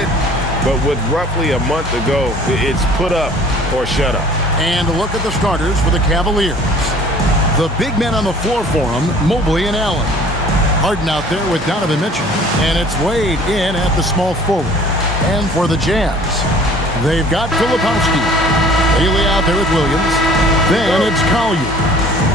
it, but with roughly a month to go, it's put up or shut up. And a look at the starters for the Cavaliers. The big men on the floor for them, Mobley and Allen. Harden out there with Donovan Mitchell. And it's Wade in at the small forward. And for the Jazz, they've got Filipowski. Haley out there with Williams. Then it's Collier.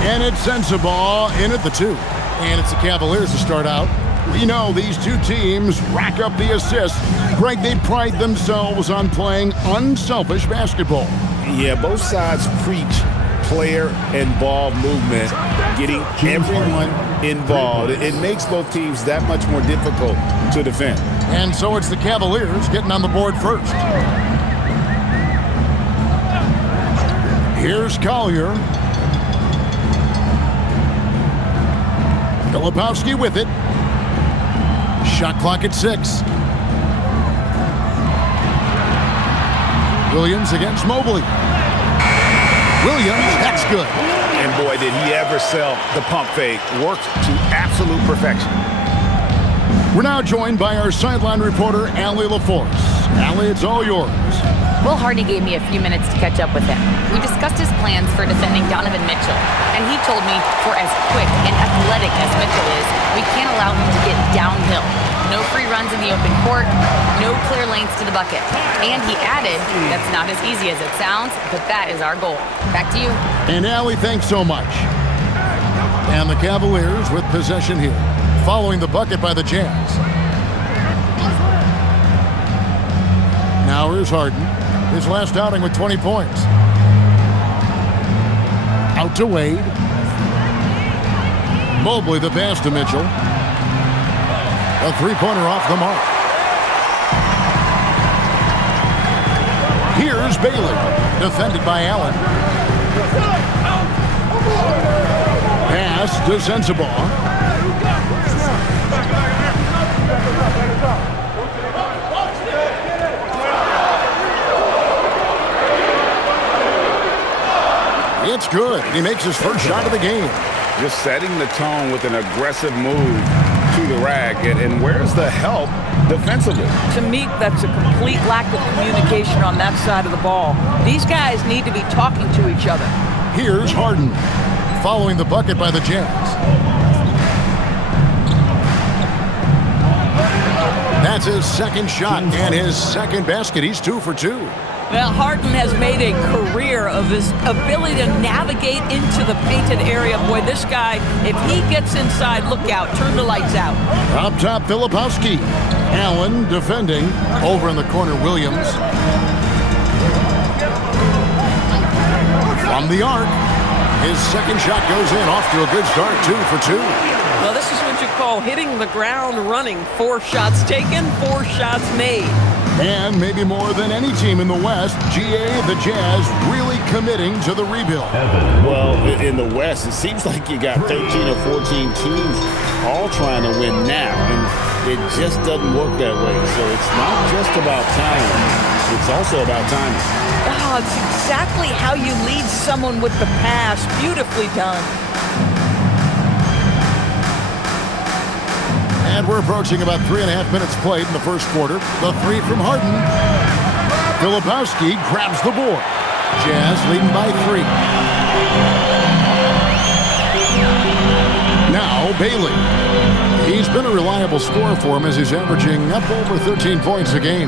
And it's Sensabaugh in at the 2. And it's the Cavaliers to start out. We know these two teams rack up the assists. Greg, they pride themselves on playing unselfish basketball. Yeah, both sides preach player and ball movement, getting everyone involved. It makes both teams that much more difficult to defend. And so it's the Cavaliers getting on the board first. Here's Collier. Filipowski with it. Shot clock at 6. Williams against Mobley. Williams, that's good. And boy, did he ever sell the pump fake. Worked to absolute perfection. We're now joined by our sideline reporter, Allie LaForce. Allie, it's all yours. Will Hardy gave me a few minutes to catch up with him. We discussed his plans for defending Donovan Mitchell, and he told me for as quick and athletic as Mitchell is, we can't allow him to get downhill. No free runs in the open court, no clear lanes to the bucket. And he added, that's not as easy as it sounds, but that is our goal. Back to you. And Allie, thanks so much. And the Cavaliers with possession here, following the bucket by the Jazz. Now here's Harden, his last outing with 20 points. Out to Wade. Mobley the pass to Mitchell. A three-pointer off the mark. Here's Bailey, defended by Allen. Pass to Sensabaugh. It's good. He makes his first shot of the game. Just setting the tone with an aggressive move to the rack. And where's the help defensively? To me, that's a complete lack of communication on that side of the ball. These guys need to be talking to each other. Here's Harden, following the bucket by the Jazz. That's his second shot and his second basket. He's 2 for 2. Well, Harden has made a career of his ability to navigate into the painted area. Boy, this guy, if he gets inside, look out, turn the lights out. Up top, Filipowski. Allen defending. Over in the corner, Williams. From the arc, his second shot goes in. Off to a good start, 2 for 2. Well, this is what you call hitting the ground running. 4 shots taken, 4 shots made. And maybe more than any team in the West, GA, the Jazz, really committing to the rebuild. Well, in the West, it seems like you got 13 or 14 teams all trying to win now, and it just doesn't work that way. So it's not just about talent, it's also about timing. Oh, it's exactly how you lead someone with the pass. Beautifully done. And we're approaching about 3.5 minutes played in the first quarter. The 3 from Harden. Filipowski grabs the board. Jazz leading by 3. Now Bailey. He's been a reliable scorer for him as he's averaging up over 13 points a game.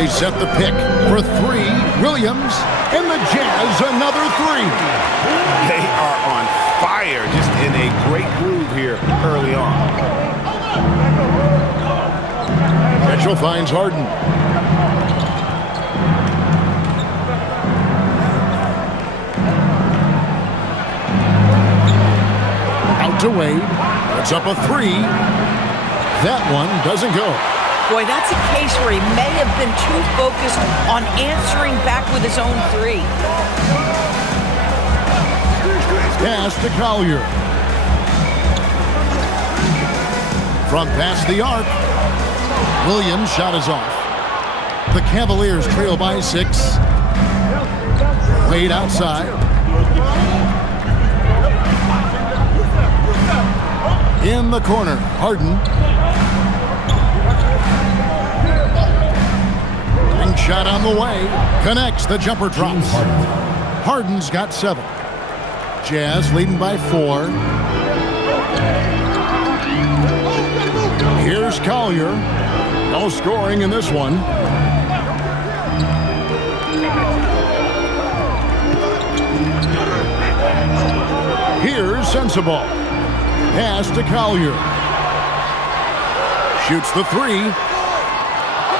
They set the pick for 3. Williams and the Jazz another 3. They are on fire, just in a great groove here early on. Mitchell finds Harden. Out to Wade. It's up a 3. That one doesn't go. Boy, that's a case where he may have been too focused on answering back with his own 3. Pass to Collier. From past the arc. Williams' shot is off. The Cavaliers trail by 6. Wade outside. In the corner, Harden. Long shot on the way. Connects. The jumper drops. Harden's got 7. Jazz leading by 4. Here's Collier. No scoring in this one. Here's Sensabaugh. Pass to Collier. Shoots the 3.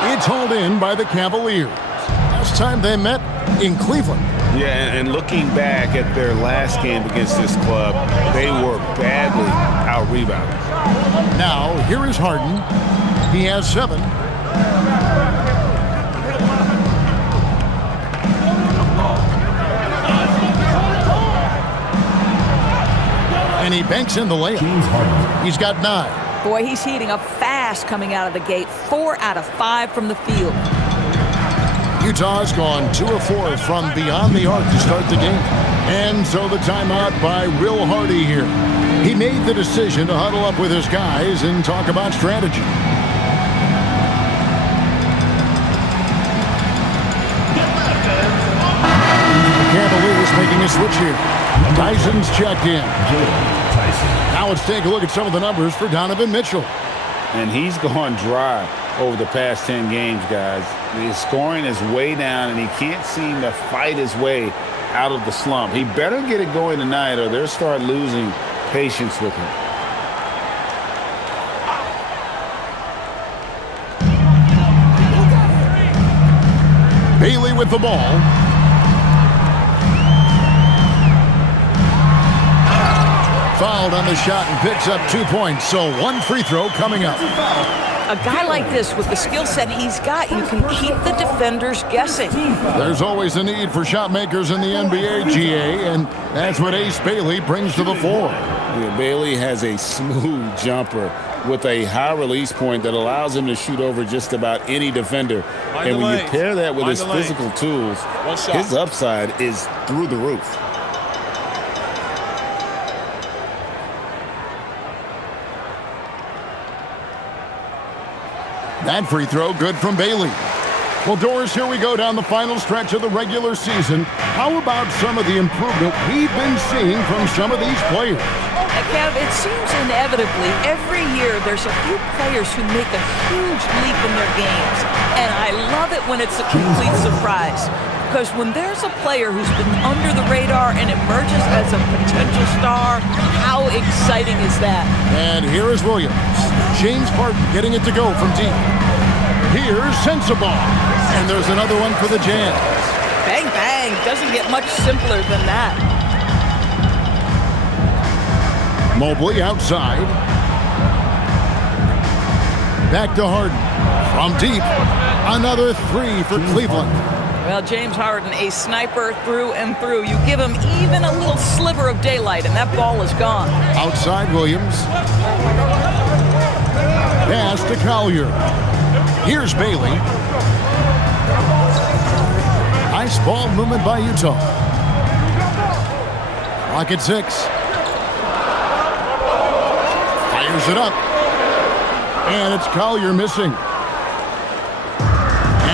It's hauled in by the Cavaliers. Last time they met in Cleveland. Yeah, and looking back at their last game against this club, they were badly out-rebounded. Now, here is Harden. He has 7. And he banks in the layup. He's got 9. Boy, he's heating up fast coming out of the gate. 4 out of 5 from the field. Utah's gone 2 of 4 from beyond the arc to start the game. And so the timeout by Will Hardy here. He made the decision to huddle up with his guys and talk about strategy. The Cavaliers making a switch here. Tyson's checked in. Now let's take a look at some of the numbers for Donovan Mitchell. And he's gone dry over the past 10 games, guys. His scoring is way down, and he can't seem to fight his way out of the slump. He better get it going tonight, or they'll start losing patience with him. Bailey with the ball. Fouled on the shot and picks up 2 points, so 1 free throw coming up. A guy like this with the skill set he's got, you can keep the defenders guessing. There's always a need for shot makers in the NBA, GA, and that's what Ace Bailey brings to the floor. Yeah, Bailey has a smooth jumper with a high release point that allows him to shoot over just about any defender. And when you pair that with his physical tools, his upside is through the roof. That free throw good from Bailey. Well, Doris, here we go down the final stretch of the regular season. How about some of the improvement we've been seeing from some of these players? Kev, it seems inevitably every year there's a few players who make a huge leap in their games. And I love it when it's a complete surprise. Because when there's a player who's been under the radar and emerges as a potential star, how exciting is that? And here is Williams. James Harden getting it to go from deep. Here's Sensabaugh. And there's another one for the Jazz. Bang, bang. Doesn't get much simpler than that. Mobley outside. Back to Harden. From deep. Another 3 for Cleveland. Well, James Harden, a sniper through and through. You give him even a little sliver of daylight, and that ball is gone. Outside Williams. Pass to Collier. Here's Bailey. Nice ball movement by Utah. Clock at 6. Fires it up. And it's Collier missing.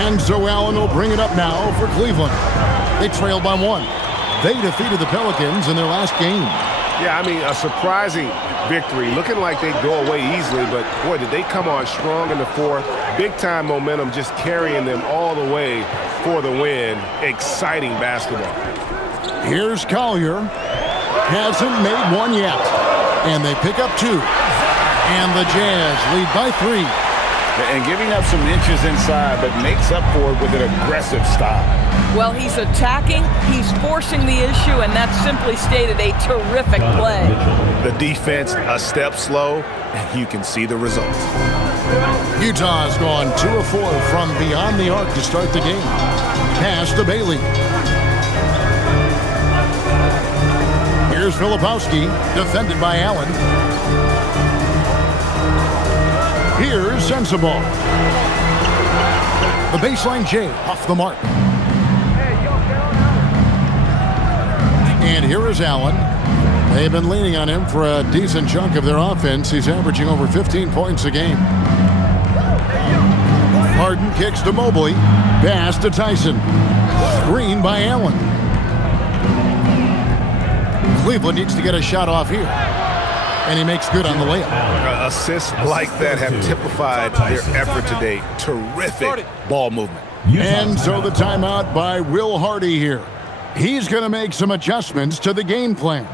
And so Allen will bring it up now for Cleveland. They trailed by 1. They defeated the Pelicans in their last game. Yeah, I mean, a surprising victory. Looking like they'd go away easily, but boy, did they come on strong in the fourth. Big-time momentum just carrying them all the way for the win. Exciting basketball. Here's Collier. Hasn't made 1 yet. And they pick up 2. And the Jazz lead by 3. And giving up some inches inside, but makes up for it with an aggressive style. Well, he's attacking, he's forcing the issue, and that's simply stated a terrific play. The defense a step slow, and you can see the result. Utah's gone 2 of 4 from beyond the arc to start the game. Pass to Bailey. Here's Filipowski, defended by Allen. Here's Sensabaugh. The baseline J off the mark. And here is Allen. They've been leaning on him for a decent chunk of their offense. He's averaging over 15 points a game. Harden kicks to Mobley. Pass to Tyson. Screen by Allen. Cleveland needs to get a shot off here. And he makes good on the layup. Assists like that have typified their effort today. Terrific ball movement. And so the timeout by Will Hardy here. He's going to make some adjustments to the game plan.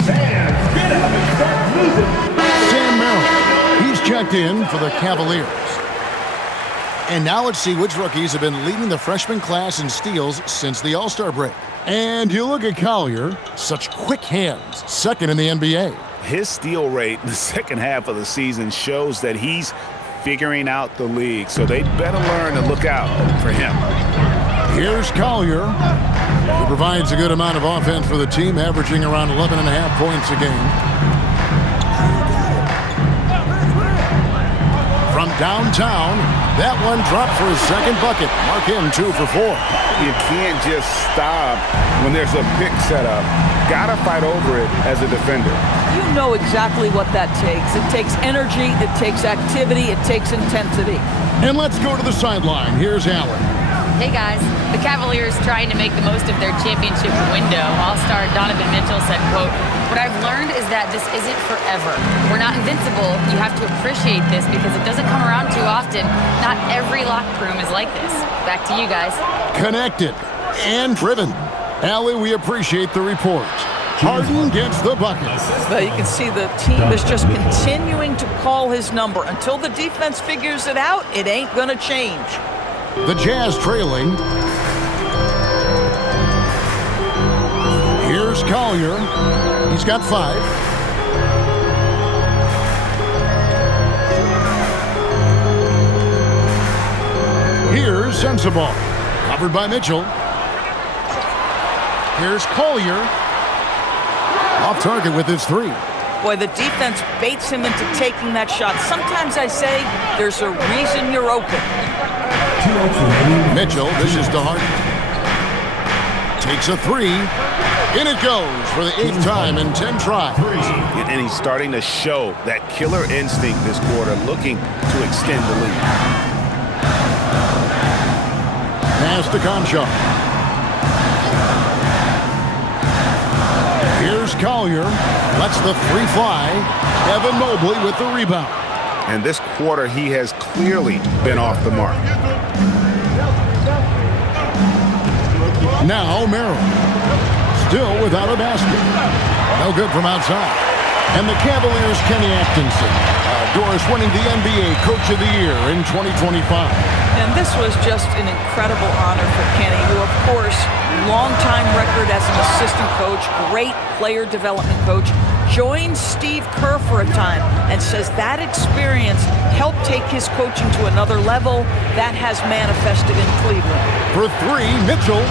Sam Merrill, he's checked in for the Cavaliers. And now let's see which rookies have been leading the freshman class in steals since the All-Star break. And you look at Collier, such quick hands, second in the NBA. His steal rate in the second half of the season shows that he's figuring out the league, so they better learn to look out for him. Here's Collier, who provides a good amount of offense for the team, averaging around 11.5 points a game. From downtown, that one dropped for his second bucket. Mark him 2 for 4. You can't just stop when there's a pick set up. Gotta fight over it as a defender. You know exactly what that takes. It takes energy, it takes activity, it takes intensity. And let's go to the sideline. Here's Allen. Hey guys, the Cavaliers trying to make the most of their championship window. All-star Donovan Mitchell said, quote, "What I've learned is that this isn't forever. We're not invincible. You have to appreciate this because it doesn't come around too often. Not every locker room is like this." Back to you guys. Connected and driven. Allie, we appreciate the report. Harden gets the bucket. But you can see the team is just continuing to call his number. Until the defense figures it out, it ain't going to change. The Jazz trailing. Here's Collier. He's got 5. Here's Sensabaugh. Covered by Mitchell. Here's Collier. Off target with his 3. Boy, the defense baits him into taking that shot. Sometimes I say there's a reason you're open. Mitchell dishes to Harden. Takes a 3. In it goes for the 8th time in 10 tries. And he's starting to show that killer instinct this quarter, looking to extend the lead. Pass to Conchar. Here's Collier. Lets the 3 fly. Evan Mobley with the rebound. And this quarter, he has clearly been off the mark. Now Merrill. Still without a basket. No good from outside. And the Cavaliers' Kenny Atkinson. Doris winning the NBA Coach of the Year in 2025. And this was just an incredible honor for Kenny, who, of course, long-time record as an assistant coach, great player development coach, joined Steve Kerr for a time and says that experience helped take his coaching to another level. That has manifested in Cleveland. For 3, Mitchell.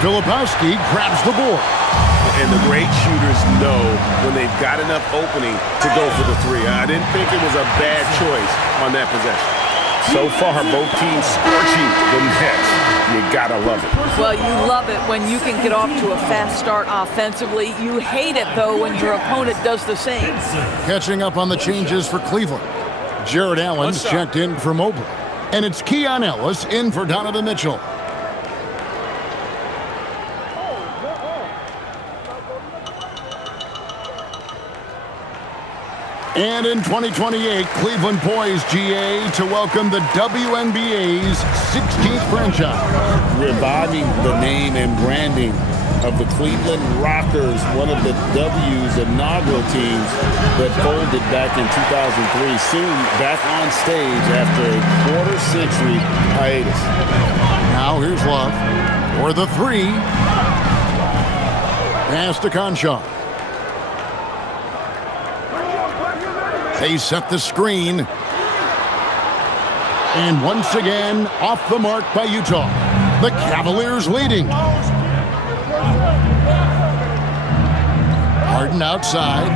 Filipowski grabs the board. And the great shooters know when they've got enough opening to go for the 3. I didn't think it was a bad choice on that possession. So far, both teams scorching the Nets. You gotta love it. Well, you love it when you can get off to a fast start offensively. You hate it, though, when your opponent does the same. Catching up on the changes for Cleveland. Jared Allen's checked in for Mobley. And it's Keon Ellis in for Donovan Mitchell. And in 2028, Cleveland poised, GA, to welcome the WNBA's 16th franchise. Reviving the name and branding of the Cleveland Rockers, one of the W's inaugural teams that folded back in 2003. Soon back on stage after a quarter-century hiatus. Now here's Love for the 3. Pass to Conchar. They set the screen. And once again, off the mark by Utah. The Cavaliers leading. Harden outside.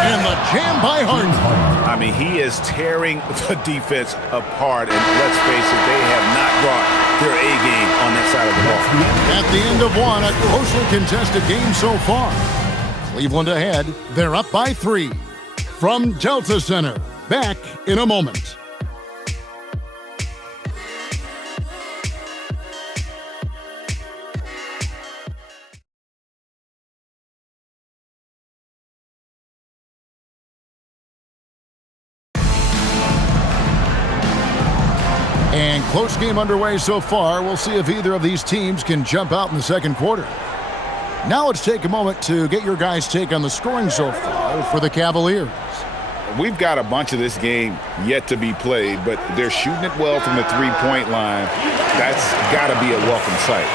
And the jam by Harden. I I mean, he is tearing the defense apart, and let's face it, they have not brought their A game on that side of the ball. At the end of one, a closely contested game so far. Cleveland ahead. They're up by 3. From Delta Center, back in a moment. And close game underway so far. We'll see if either of these teams can jump out in the second quarter. Now let's take a moment to get your guys' take on the scoring so far for the Cavaliers. We've got a bunch of this game yet to be played, but they're shooting it well from the three-point line. That's got to be a welcome sight.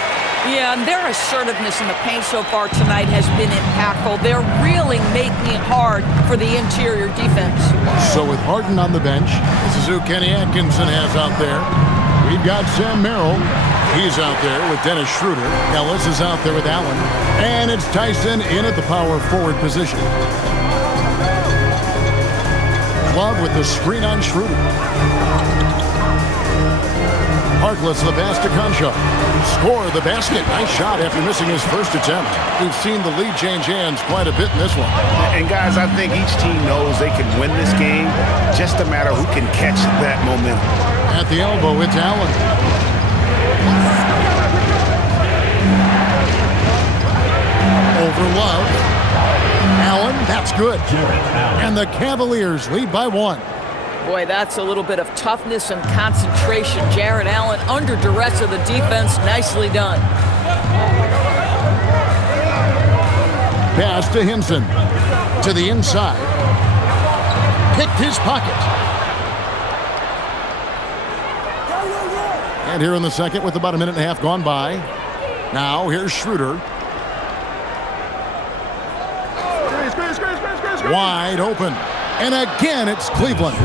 Yeah, and their assertiveness in the paint so far tonight has been impactful. They're really making it hard for the interior defense. So with Harden on the bench, this is who Kenny Atkinson has out there. We've got Sam Merrill. He's out there with Dennis Schroeder. Ellis is out there with Allen. And it's Tyson in at the power forward position. Love with the screen on Schroeder. Harkless the pass to Concho. Score the basket. Nice shot after missing his first attempt. We've seen the lead change hands quite a bit in this one. And guys, I think each team knows they can win this game. Just a matter who can catch that momentum. At the elbow, it's Allen. Over Love. Allen, that's good. And the Cavaliers lead by 1. Boy, that's a little bit of toughness and concentration. Jarrett Allen under duress of the defense. Nicely done. Pass to Hinson. To the inside. Picked his pocket. And here in the second with about a minute and a half gone by. Now here's Schroeder. Wide open. And again, it's Cleveland.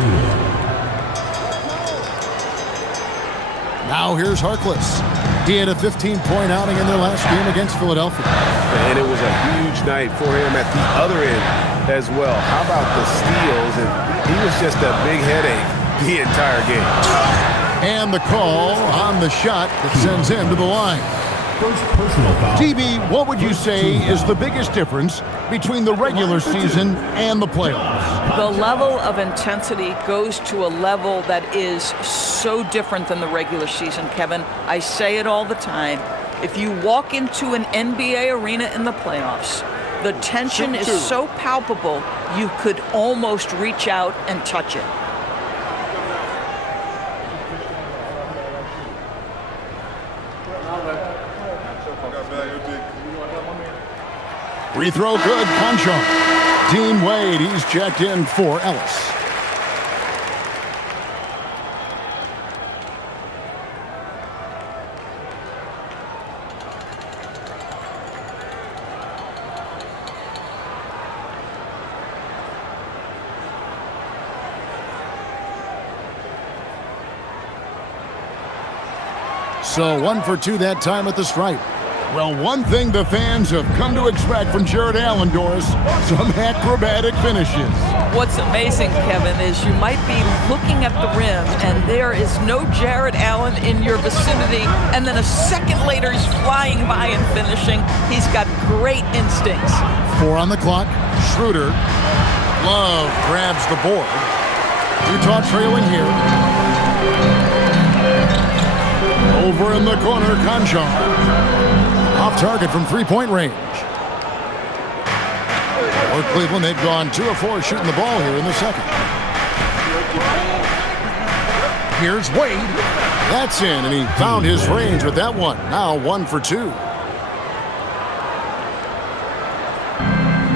Now here's Harkless. He had a 15-point outing in their last game against Philadelphia. And it was a huge night for him at the other end as well. How about the steals? And he was just a big headache the entire game. And the call on the shot that sends him to the line. First personal foul. DB, what would you say is the biggest difference between the regular season and the playoffs? The level of intensity goes to a level that is so different than the regular season, Kevin. I say it all the time. If you walk into an NBA arena in the playoffs, the tension is so palpable you could almost reach out and touch it. Free throw good, Concho. Dean Wade, he's checked in for Ellis. So 1 for 2 that time at the stripe. Well, one thing the fans have come to expect from Jarrett Allen, Doris, some acrobatic finishes. What's amazing, Kevin, is you might be looking at the rim and there is no Jarrett Allen in your vicinity, and then a second later he's flying by and finishing. He's got great instincts. 4 on the clock. Schroeder. Love grabs the board. Utah trailing here. Over in the corner, Concho. Off target from three-point range. For Cleveland, they've gone 2 of 4 shooting the ball here in the second. Here's Wade. That's in, and he found his range with that one. Now 1 for 2.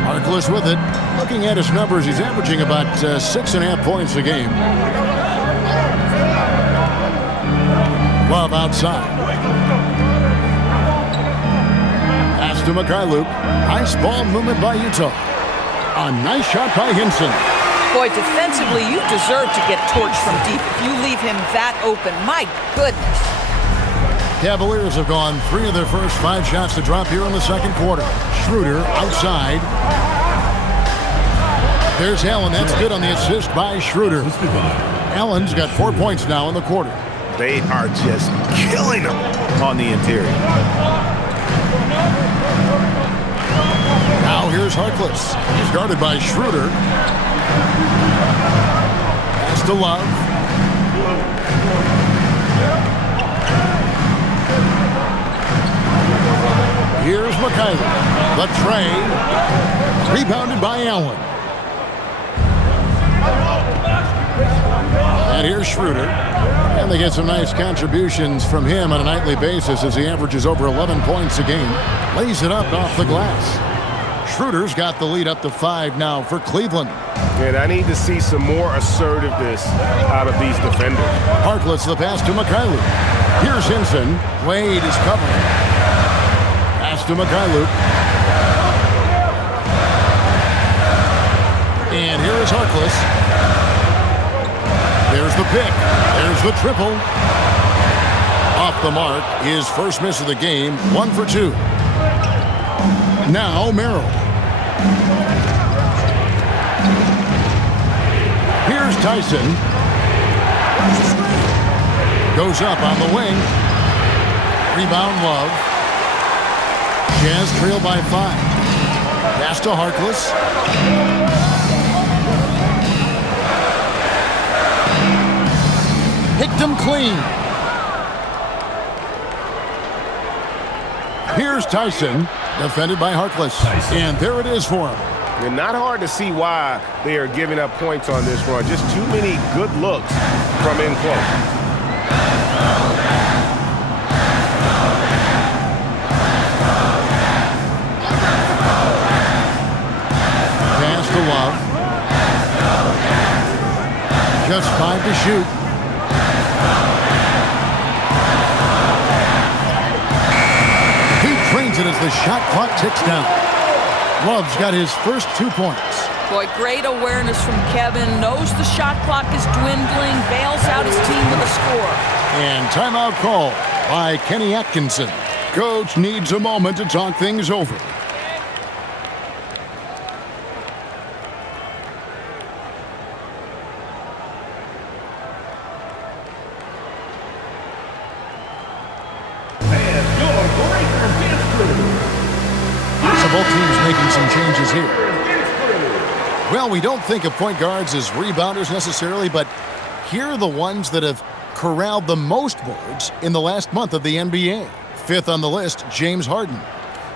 Harkless with it. Looking at his numbers, he's averaging about 6.5 points a game. Love outside. Pass to Mikhailuk. Nice ball movement by Utah. A nice shot by Hinson. Boy, defensively, you deserve to get torched from deep if you leave him that open. My goodness. Cavaliers have gone 3 of their first 5 shots to drop here in the second quarter. Schroeder outside. There's Allen. That's good on the assist by Schroeder. Allen's got 4 points now in the quarter. They are just killing them on the interior. Now here's Harkless. He's guarded by Schroeder. Pass to Love. Here's McKayla. The tray. Rebounded by Allen. And here's Schroeder. And they get some nice contributions from him on a nightly basis as he averages over 11 points a game. Lays it up off the glass. Schroeder's got the lead up to 5 now for Cleveland. And I need to see some more assertiveness out of these defenders. Harkless the pass to McKayla. Here's Hinson. Wade is covering. Pass to McKayla. And here is Harkless. There's the pick. There's the triple. Off the mark. His first miss of the game. 1 for 2. Now Merrill. Here's Tyson. Goes up on the wing. Rebound Love. Jazz trail by 5. Pass to Harkless. Picked him clean. Here's Tyson, defended by Harkless. And there it is for him. And not hard to see why they are giving up points on this run. Just too many good looks from in close. Pass to Love. Just 5 to shoot. Trains it as the shot clock ticks down. Love's got his first 2 points. Boy, great awareness from Kevin. Knows the shot clock is dwindling. Bails out his team with a score. And timeout call by Kenny Atkinson. Coach needs a moment to talk things over. Both teams making some changes here. Well, we don't think of point guards as rebounders necessarily, but here are the ones that have corralled the most boards in the last month of the NBA. 5th on the list, James Harden.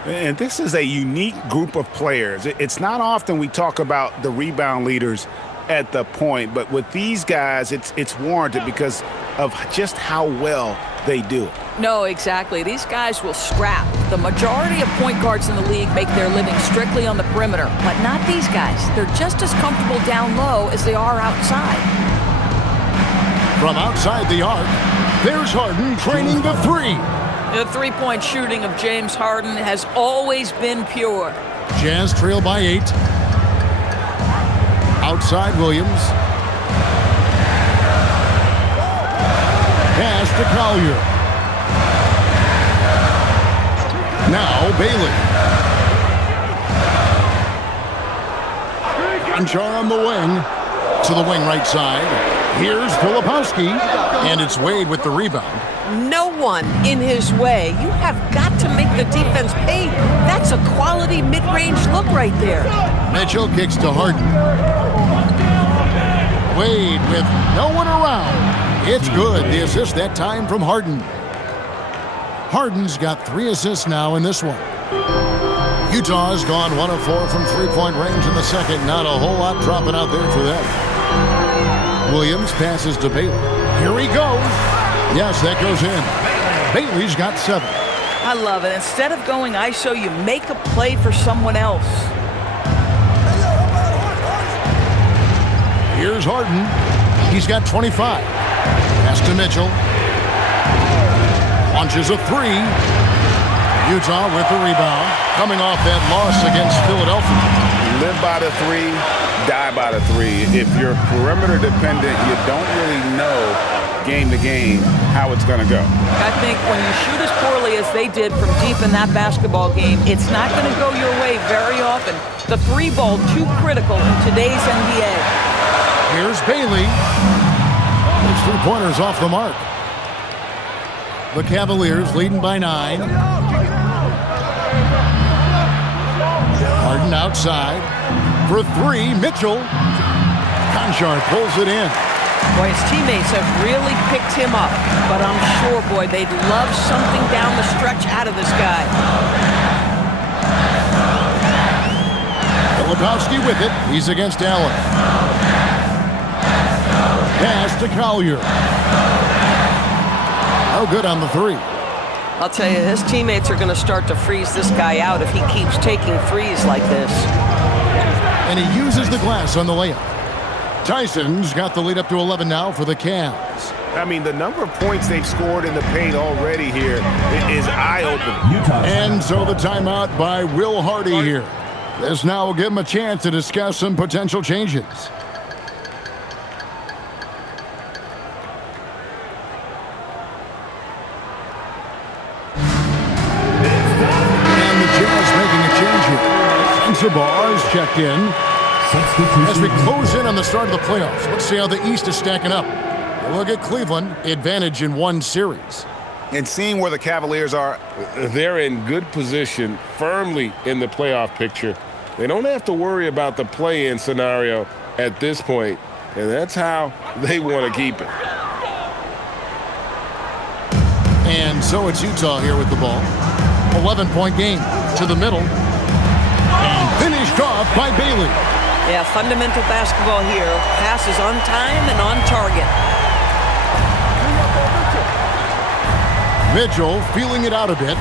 And this is a unique group of players. It's not often we talk about the rebound leaders at the point, but with these guys, it's warranted because of just how well they do. No, exactly. These guys will scrap. The majority of point guards in the league make their living strictly on the perimeter, but not these guys. They're just as comfortable down low as they are outside. From outside the arc, there's Harden training the 3. The three-point shooting of James Harden has always been pure. Jazz trail by 8. Outside Williams. Pass to Collier. Now Bailey. Anchar on the wing. To the wing right side. Here's Filipowski. And it's Wade with the rebound. No one in his way. You have got to make the defense pay. That's a quality mid-range look right there. Mitchell kicks to Harden. Wade with no one around. It's good. The assist that time from Harden. Harden's got 3 assists now in this one. Utah's gone 1 of 4 from three-point range in the second. Not a whole lot dropping out there for them. Williams passes to Bailey. Here he goes. Yes, that goes in. Bailey's got 7. I love it. Instead of going ISO, you make a play for someone else. Here's Harden. He's got 25. Pass to Mitchell. Launches a 3. Utah with the rebound. Coming off that loss against Philadelphia. Live by the 3, die by the 3. If you're perimeter dependent, you don't really know game to game how it's going to go. I think when you shoot as poorly as they did from deep in that basketball game, it's not going to go your way very often. The three ball, too critical in today's NBA. Here's Bailey. His three-pointers off the mark. The Cavaliers leading by 9. Harden outside. For 3, Mitchell. Conchar pulls it in. Boy, his teammates have really picked him up. But I'm sure, boy, they'd love something down the stretch out of this guy. Lebowski with it. He's against Allen. Pass to Collier. No good on the 3. I'll tell you, his teammates are going to start to freeze this guy out if he keeps taking threes like this. And he uses the glass on the layup. Tyson's got the lead up to 11 now for the Cavs. I mean, the number of points they've scored in the paint already here is eye-opening. And so the timeout by Will Hardy here. This now will give him a chance to discuss some potential changes. And the Jazz making a change here. Sensabaugh is checked in. As we close in on the start of the playoffs, let's see how the East is stacking up. We'll look at Cleveland, advantage in 1 series. And seeing where the Cavaliers are, They're in good position, firmly in the playoff picture. They don't have to worry about the play-in scenario at this point, and that's how they want to keep it. And so it's Utah here with the ball. 11-point game to the middle. And finished off by Bailey. Yeah, fundamental basketball here. Passes on time and on target. Mitchell feeling it out a bit.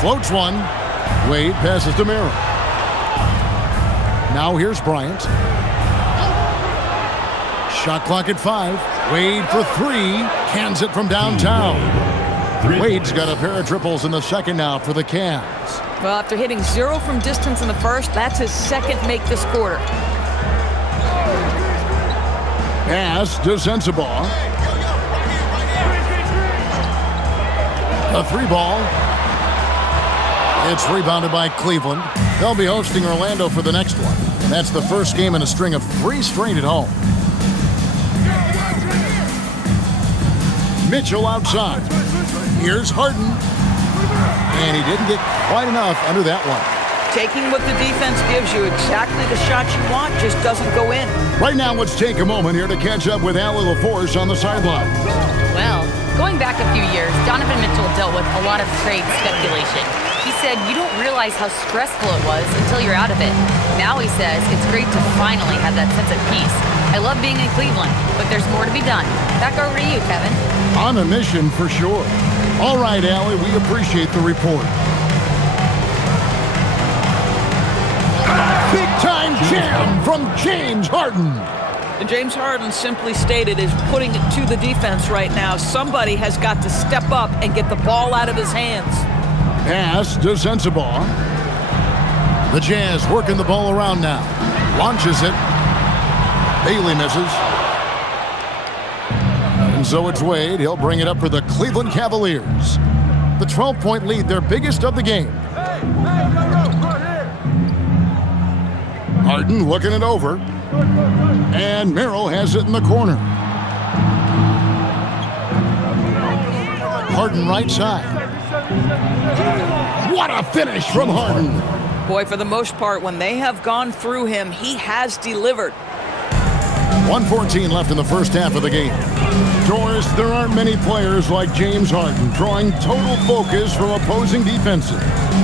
Floats one. Wade passes to Merrill. Now here's Bryant. Shot clock at 5. Wade for 3. Cans it from downtown. Wade's got a pair of triples in the second now for the Cavs. Well, after hitting 0 from distance in the first, that's his second make this quarter. Pass to Sensabaugh. A 3-ball. It's rebounded by Cleveland. They'll be hosting Orlando for the next one. That's the first game in a string of 3 straight at home. Mitchell outside. Here's Harden. And he didn't get quite enough under that one. Taking what the defense gives you, exactly the shot you want, just doesn't go in. Right now, let's take a moment here to catch up with Allie LaForce on the sideline. Well, going back a few years, Donovan Mitchell dealt with a lot of trade speculation. He said you don't realize how stressful it was until you're out of it. Now he says it's great to finally have that sense of peace. I love being in Cleveland, but there's more to be done. Back over to you, Kevin. On a mission for sure. All right, Allie, we appreciate the report. Big-time jam from James Harden. And James Harden, simply stated, is putting it to the defense right now. Somebody has got to step up and get the ball out of his hands. Pass to Sensabaugh. The Jazz working the ball around now. Launches it. Bailey misses. And so it's Wade. He'll bring it up for the Cleveland Cavaliers. The 12-point lead, their biggest of the game. Harden looking it over. And Merrill has it in the corner. Harden right side. What a finish from Harden. Boy, for the most part, when they have gone through him, he has delivered. 1:14 left in the first half of the game. Doris, there aren't many players like James Harden drawing total focus from opposing defenses.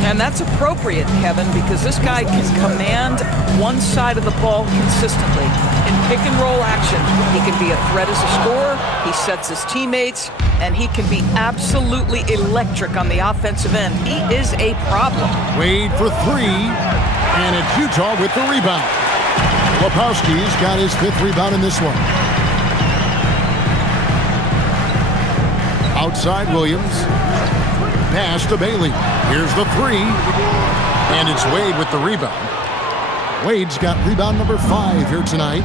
And that's appropriate, Kevin, because this guy can command one side of the ball consistently. In pick-and-roll action, he can be a threat as a scorer, he sets his teammates, and he can be absolutely electric on the offensive end. He is a problem. Wade for 3, and it's Utah with the rebound. Lepowski's got his 5th rebound in this one. Outside Williams. Pass to Bailey. Here's the 3. And it's Wade with the rebound. Wade's got rebound number 5 here tonight.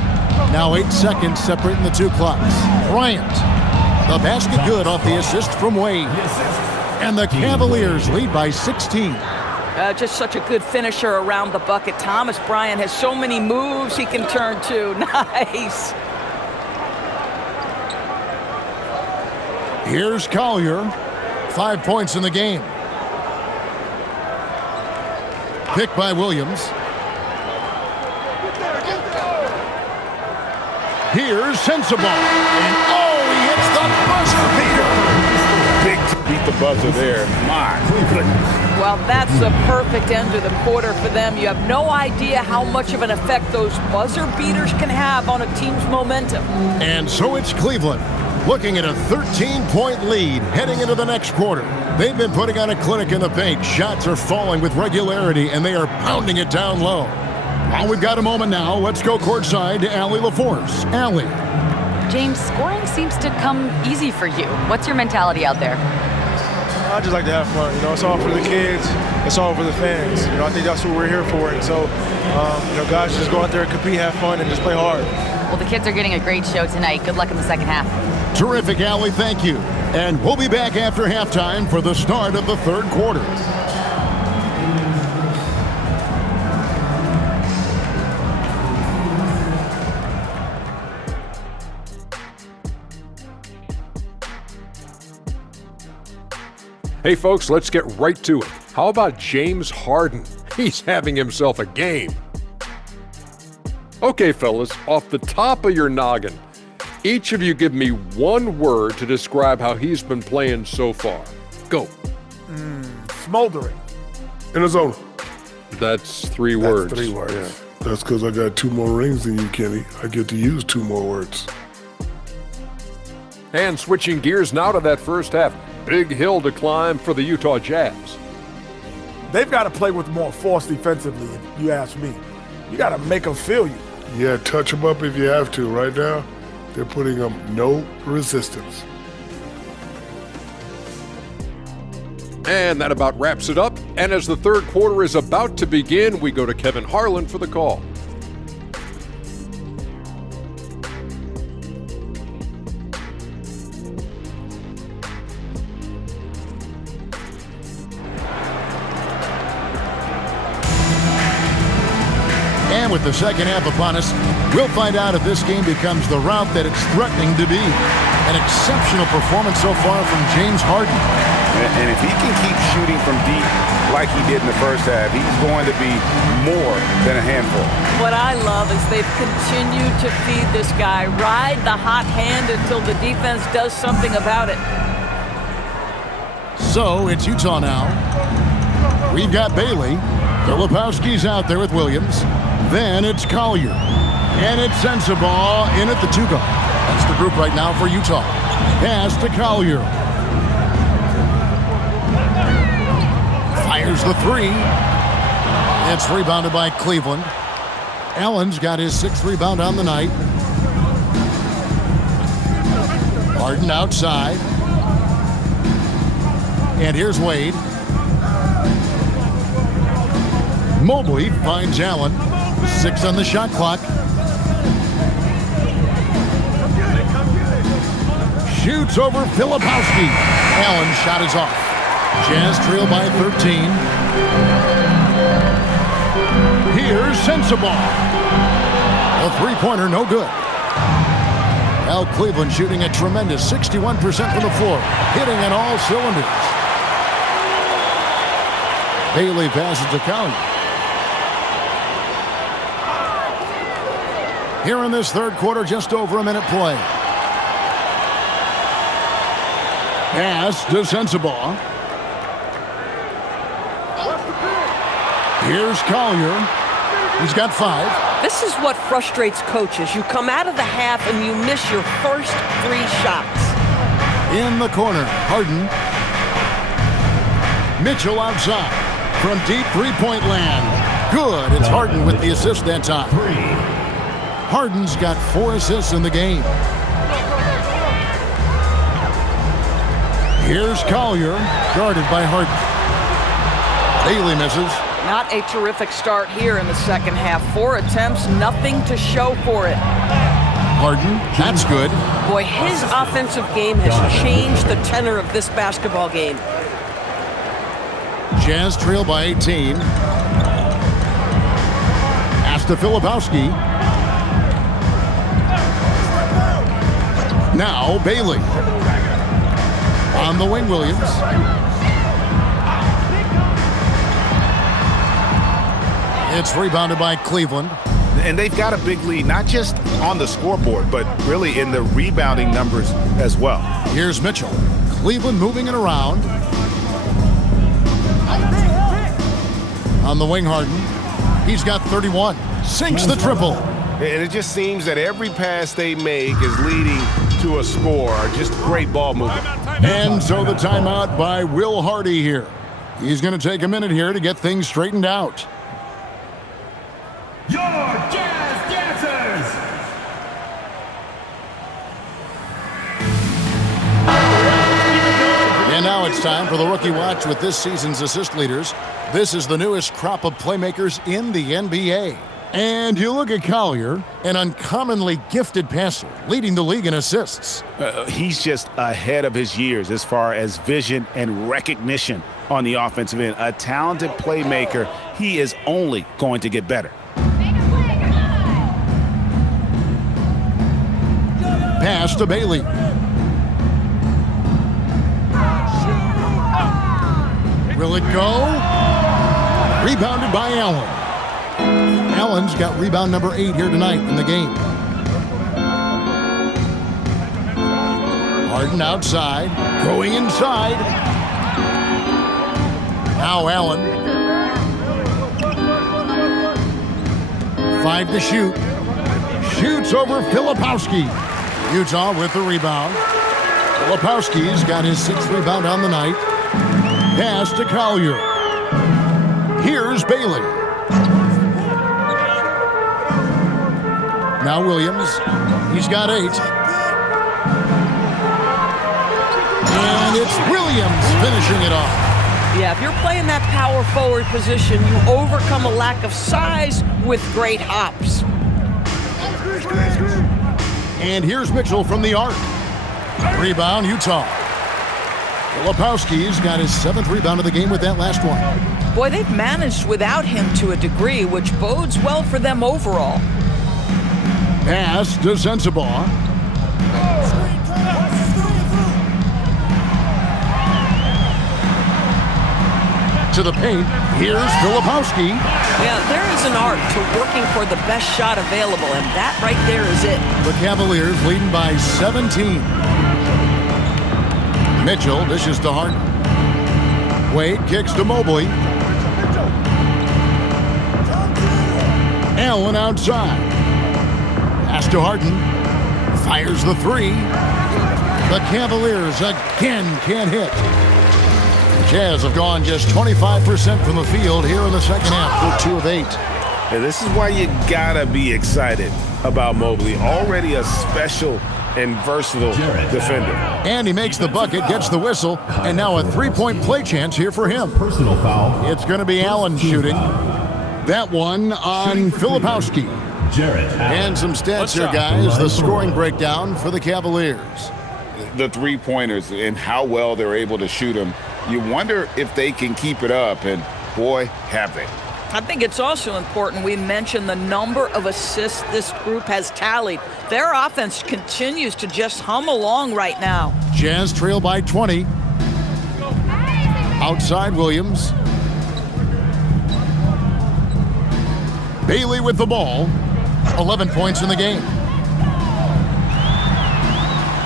Now 8 seconds separating the two clocks. Bryant. The basket good off the assist from Wade. And the Cavaliers lead by 16. Just such a good finisher around the bucket. Thomas Bryant has so many moves he can turn to. Nice. Here's Collier. 5 points in the game. Picked by Williams. Here's Sensible. And he hits the buzzer beater. Big beat the buzzer there. My goodness. Well, that's a perfect end to the quarter for them. You have no idea how much of an effect those buzzer beaters can have on a team's momentum. And so it's Cleveland, looking at a 13-point lead heading into the next quarter. They've been putting on a clinic in the paint. Shots are falling with regularity, and they are pounding it down low. Well, we've got a moment now. Let's go courtside to Allie LaForce. Allie. James, scoring seems to come easy for you. What's your mentality out there? I just like to have fun. It's all for the kids. It's all for the fans. I think that's what we're here for. And so, guys, just go out there and compete, have fun, and just play hard. Well, the kids are getting a great show tonight. Good luck in the second half. Terrific, Allie. Thank you. And we'll be back after halftime for the start of the third quarter. Hey folks, let's get right to it. How about James Harden? He's having himself a game. Okay fellas, off the top of your noggin, each of you give me one word to describe how he's been playing so far. Go. Smoldering. In the zone. That's three words. 3 words. Yeah. That's because I got 2 more rings than you, Kenny. I get to use 2 more words. And switching gears now to that first half. Big hill to climb for the Utah Jazz. They've got to play with more force defensively, if you ask me. You got to make them feel you. Yeah, touch them up if you have to. Right now, they're putting up no resistance. And that about wraps it up. And as the third quarter is about to begin, we go to Kevin Harlan for the call. And with the second half upon us, we'll find out if this game becomes the route that it's threatening to be. An exceptional performance so far from James Harden. And if he can keep shooting from deep like he did in the first half, he's going to be more than a handful. What I love is they've continued to feed this guy, ride the hot hand until the defense does something about it. So it's Utah now. We've got Bailey. Filipowski's out there with Williams. Then it's Collier. And it's Sensible in at the 2 guard. That's the group right now for Utah. Pass to Collier. Fires the 3. It's rebounded by Cleveland. Allen's got his 6th rebound on the night. Harden outside. And here's Wade. Mobley finds Allen. 6 on the shot clock. Shoots over Filipowski. Allen's shot is off. Jazz trail by 13. Here's Sensible. A 3-pointer, no good. Al Cleveland shooting a tremendous 61% from the floor, hitting on all cylinders. Bailey passes to Collier. Here in this third quarter, just over a minute play. Pass to Sensible. Here's Collier. He's got 5. This is what frustrates coaches. You come out of the half and you miss your first 3 shots. In the corner, Harden. Mitchell outside. From deep three-point land. Good. It's Harden with the assist that time. Harden's got 4 assists in the game. Here's Collier, guarded by Harden. Bailey misses. Not a terrific start here in the second half. 4 attempts, nothing to show for it. Harden, that's good. Boy, his offensive game has changed the tenor of this basketball game. Jazz trail by 18. Pass to Filipowski. Now Bailey. On the wing, Williams. It's rebounded by Cleveland. And they've got a big lead, not just on the scoreboard, but really in the rebounding numbers as well. Here's Mitchell. Cleveland moving it around. On the wing, Harden. He's got 31. Sinks the triple. And it just seems that every pass they make is leading to a score. Just great ball movement. And so the timeout by Will Hardy here. He's going to take a minute here to get things straightened out. Your Jazz Dancers! And now it's time for the Rookie Watch with this season's assist leaders. This is the newest crop of playmakers in the NBA. And you look at Collier, an uncommonly gifted passer, leading the league in assists. He's just ahead of his years as far as vision and recognition on the offensive end. A talented playmaker. He is only going to get better. Pass to Bailey. Will it go? Rebounded by Allen. Allen's got rebound number 8 here tonight in the game. Harden outside, going inside. Now Allen. 5 to shoot. Shoots over Filipowski. Utah with the rebound. Filipowski's got his 6th rebound on the night. Pass to Collier. Here's Bailey. Now Williams. He's got 8. And it's Williams finishing it off. Yeah, if you're playing that power forward position, you overcome a lack of size with great hops. And here's Mitchell from the arc. Rebound, Utah. Filipowski's got his 7th rebound of the game with that last one. Boy, they've managed without him to a degree, which bodes well for them overall. Pass to Sensabaugh. To the paint, here's Filipowski. Yeah, there is an art to working for the best shot available, and that right there is it. The Cavaliers leading by 17. Mitchell dishes to Harden. Wade kicks to Mobley. Allen outside. Pass to Harden. Fires the 3. The Cavaliers again can't hit. The Jazz have gone just 25% from the field here in the second half with 2 of 8. And this is why you gotta be excited about Mobley. Already a special and versatile defender. And he makes the bucket, gets the whistle, and now a 3-point play chance here for him. Personal foul. It's going to be Allen shooting. That one on Filipowski. And some stats here, guys. The scoring breakdown for the Cavaliers. The three-pointers and how well they're able to shoot them. You wonder if they can keep it up, and boy, have they. I think it's also important we mention the number of assists this group has tallied. Their offense continues to just hum along right now. Jazz trail by 20. Outside Williams. Bailey with the ball. 11 points in the game.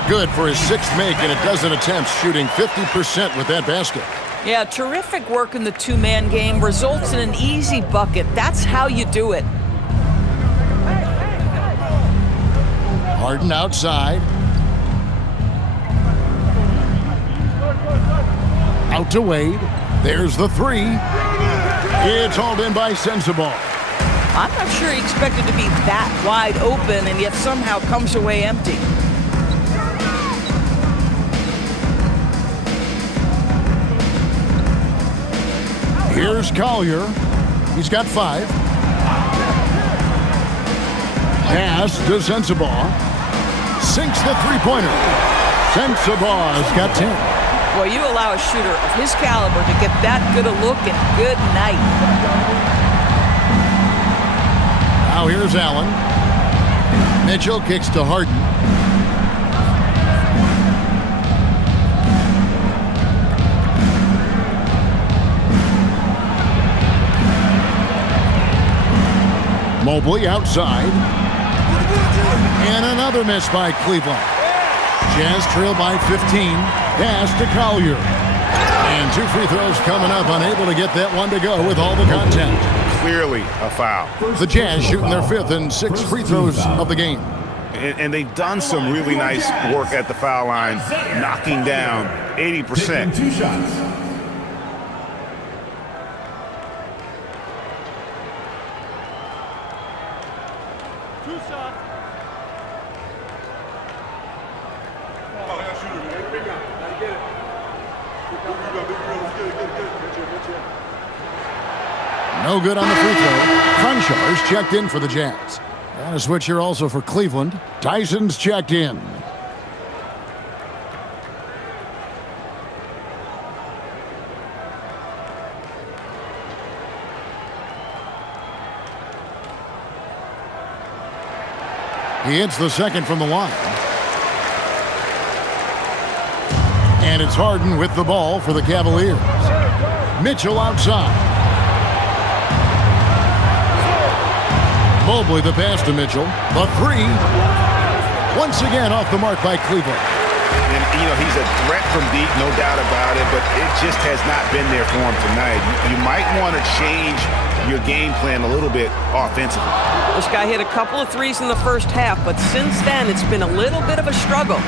Good for his 6th make in a dozen attempts, shooting 50% with that basket. Yeah, terrific work in the two-man game results in an easy bucket. That's how you do it. Harden outside. Out to Wade. There's the 3. It's hauled in by Sensabaugh. I'm not sure he expected to be that wide open and yet somehow comes away empty. Here's Collier. He's got 5. Pass to Sensabaugh. sinks the three-pointer. Sensabaugh got 10. Boy, you allow a shooter of his caliber to get that good a look, and good night. Now here's Allen. Mitchell kicks to Harden. Mobley outside. And another miss by Cleveland. Jazz trail by 15. Pass to Collier. And 2 free throws coming up. Unable to get that one to go with all the contact. Clearly a foul. The Jazz shooting their 5th and 6th free throws of the game. And they've done some really nice work at the foul line, knocking down 80%. 2 shots. No good on the free throw. Cronshaw's checked in for the Jazz. And a switch here also for Cleveland. Tyson's checked in. He hits the second from the line. And it's Harden with the ball for the Cavaliers. Mitchell outside. Mobley the pass to Mitchell. The three. Once again off the mark by Cleveland. And, he's a threat from deep, no doubt about it, but it just has not been there for him tonight. You might want to change your game plan a little bit offensively. This guy hit a couple of threes in the first half, but since then it's been a little bit of a struggle.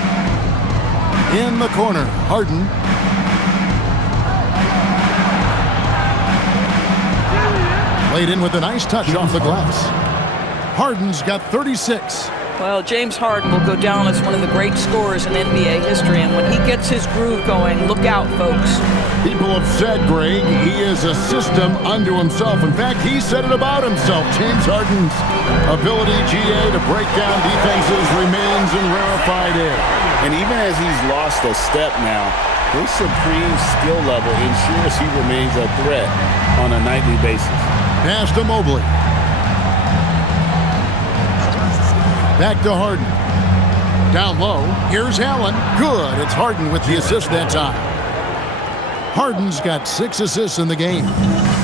In the corner, Harden. Laid in with a nice touch off the glass. Harden's got 36. Well, James Harden will go down as one of the great scorers in NBA history, and when he gets his groove going, look out, folks. People have said, Greg, he is a system unto himself. In fact, he said it about himself. James Harden's ability, GA, to break down defenses remains in rarefied air. And even as he's lost a step now, his supreme skill level ensures he remains a threat on a nightly basis. Pass to Mobley. Back to Harden. Down low. Here's Allen. Good. It's Harden with the assist that time. Harden's got 6 assists in the game.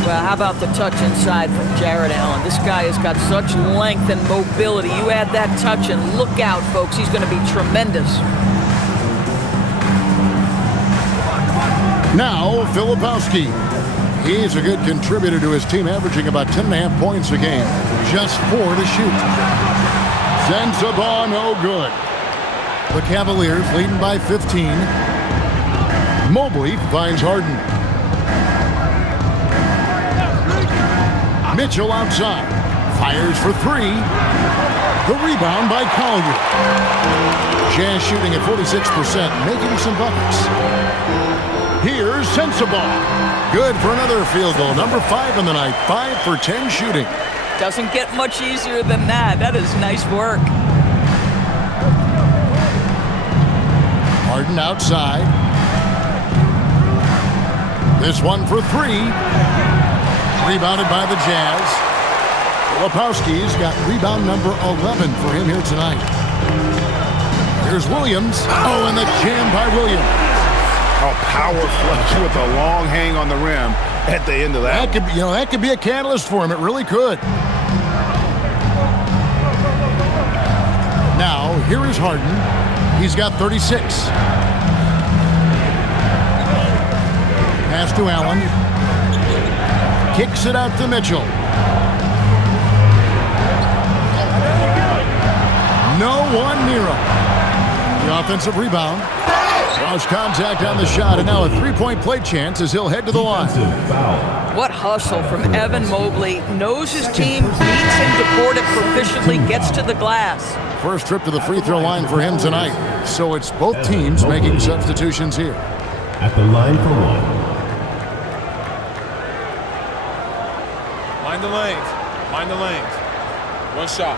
Well, how about the touch inside from Jared Allen? This guy has got such length and mobility. You add that touch and look out, folks. He's going to be tremendous. Now, Filipowski. He's a good contributor to his team, averaging about 10.5 points a game. Just 4 to shoot. Sensabaugh, no good. The Cavaliers leading by 15. Mobley finds Harden. Mitchell outside. Fires for 3. The rebound by Collier. Jazz shooting at 46%, making some buckets. Here's Sensabaugh. Good for another field goal. Number 5 in the night. 5 for 10 shooting. Doesn't get much easier than that. That is nice work. Harden outside. This one for 3. Rebounded by the Jazz. Filipowski's got rebound number 11 for him here tonight. Here's Williams. Oh, and the jam by Williams. Oh, power flush with a long hang on the rim at the end of that. That could be a catalyst for him. It really could. Now, here is Harden. He's got 36. Pass to Allen. Kicks it out to Mitchell. No one near him. The offensive rebound. Draws contact on the shot, and now a three-point play chance as he'll head to the line. What hustle from Evan Mobley. Knows his team, needs him to board it proficiently, gets to the glass. First trip to the free throw line for him tonight. So it's both teams making substitutions here. At the line for 1. Mind the lanes. Mind the lanes. One shot.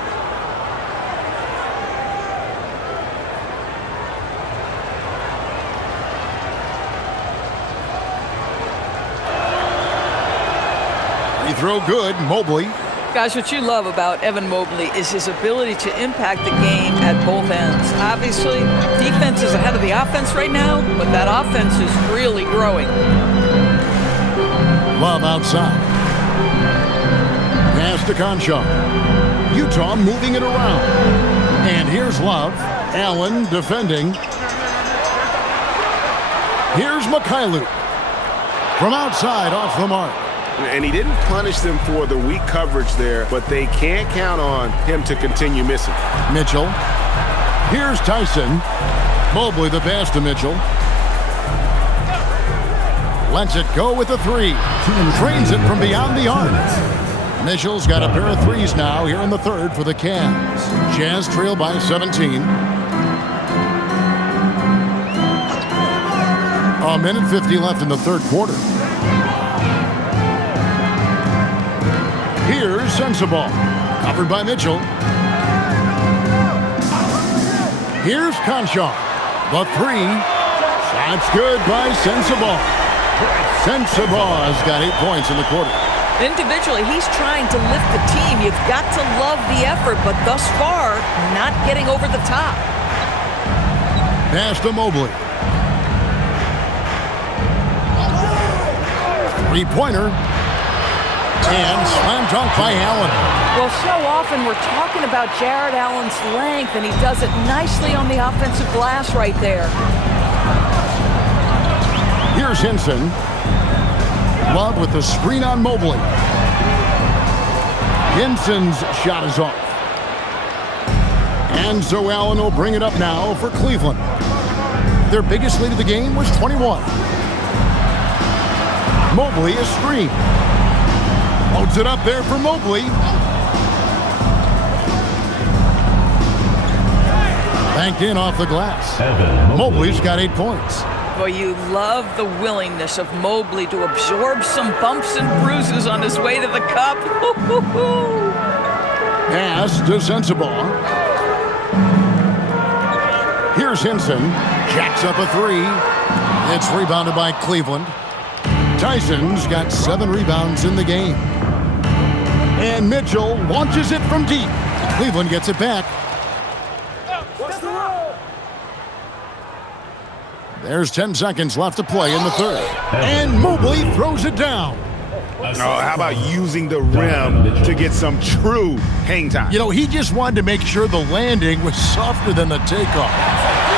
Free throw good. Mobley. Guys, what you love about Evan Mobley is his ability to impact the game at both ends. Obviously, defense is ahead of the offense right now, but that offense is really growing. Love outside. Pass to Conchar. Utah moving it around. And here's Love. Allen defending. Here's Mikhailuk. From outside, off the mark. And he didn't punish them for the weak coverage there, but they can't count on him to continue missing. Mitchell. Here's Tyson. Mobley the pass to Mitchell. Lets it go with the three. Trains it from beyond the arc. Mitchell's got a pair of threes now here in the third for the Cavs. Jazz trail by 17. A minute 50 left in the third quarter. Here's Sensabaugh. Covered by Mitchell. Here's Conchar. The three. Shot's good by Sensabaugh. Sensabaugh has got 8 points in the quarter. Individually, he's trying to lift the team. You've got to love the effort, but thus far, not getting over the top. Pass to Mobley. Three-pointer. And slam dunk by Allen. Well, so often we're talking about Jared Allen's length, and he does it nicely on the offensive glass right there. Here's Hinson. Love with the screen on Mobley. Hinson's shot is off. And so Allen will bring it up now for Cleveland. Their biggest lead of the game was 21. Mobley a screen. Loads it up there for Mobley. Banked in off the glass. Mobley's got 8 points. Well, you love the willingness of Mobley to absorb some bumps and bruises on his way to the cup. Pass to Sensabaugh. Here's Hinson. Jacks up a three. It's rebounded by Cleveland. Tyson's got 7 rebounds in the game. And Mitchell launches it from deep. Cleveland gets it back. There's 10 seconds left to play in the third. And Mobley throws it down. Oh, how about using the rim to get some true hang time? You know, he just wanted to make sure the landing was softer than the takeoff.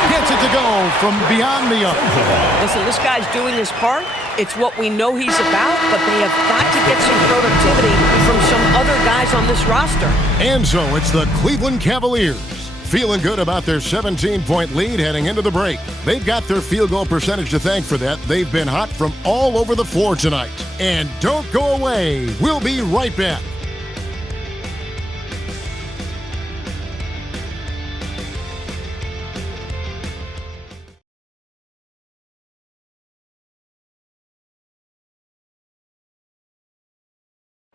Gets it to go from beyond the arc. Listen, this guy's doing his part. It's what we know he's about, but they have got to get some productivity from some other guys on this roster. And so it's the Cleveland Cavaliers. Feeling good about their 17-point lead heading into the break. They've got their field goal percentage to thank for that. They've been hot from all over the floor tonight. And don't go away. We'll be right back.